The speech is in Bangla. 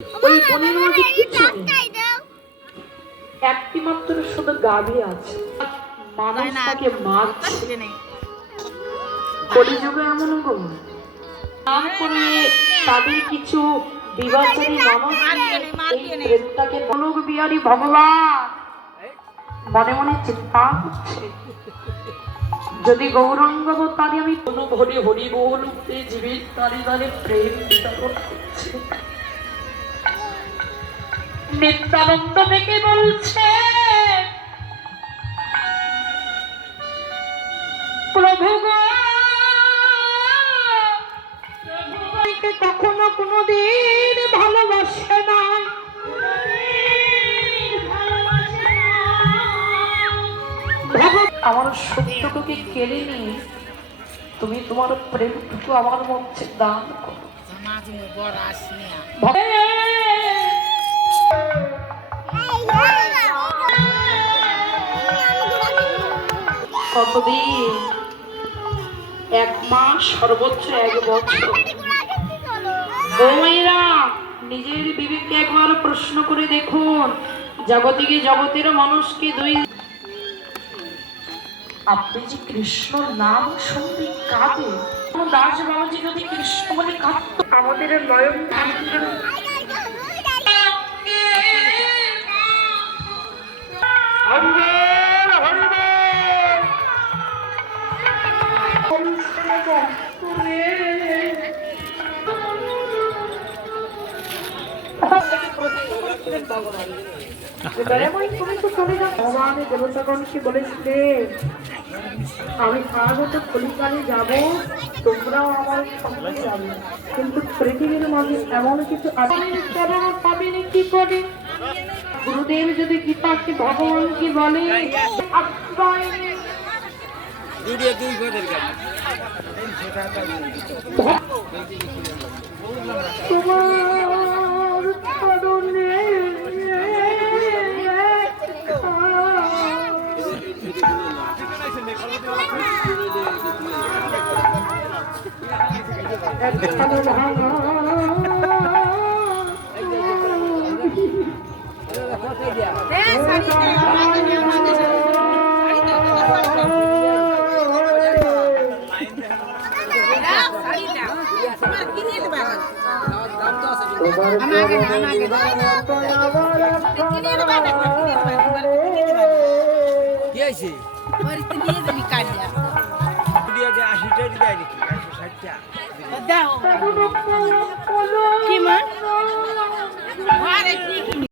ওই বনের মধ্যে কিছু একটি মাত্র শুধু গাভী আছে। মানুষ তাকে মারছে কলিযুগে এমন গো নাম করে তাদের কিছু বিবাচারী মানুষ এই প্রেতটাকে বিহারী ভগবান। মনে মনে চিন্তা করছে। যদি গৌরাঙ্গ তারে আমি কোনো ভরে হরি বল জীবিত তারে তারে প্রেম বিতরণ করছে নিত্যানন্দ থেকে বলছে প্রভু কখনো কোনোদিন ভালোবাসে না আমার সত্যটুকু কেড়ে নিয়ে তুমি তোমার প্রেমটুকু আমার মধ্যে দান করো? কতদিন এক মাস, সর্বোচ্চ এক বছর। নিজের বিবেককে একবার প্রশ্ন করে দেখুন, জগতিকে জগতের মানুষকে দুই আপনি যে কৃষ্ণ নাম শুনতে কাঁদে দাস বাবাজি যদি কৃষ্ণ বলে কাঁদতো, আমাদের নয়ন ভগবানের দেবতাগণকে বলেছিলেন আমি স্বাগত কলিকালে যাব তোমরাও আমার কিন্তু পৃথিবীর মানুষ এমন কিছু চরণ কি করে গুরুদেব যদি গীতাকে ভগবান কি বলে তোমার একখানা ভাঙা কি আছে দুইটা যে আশিটা দিবে নাকি একশো দাও। কি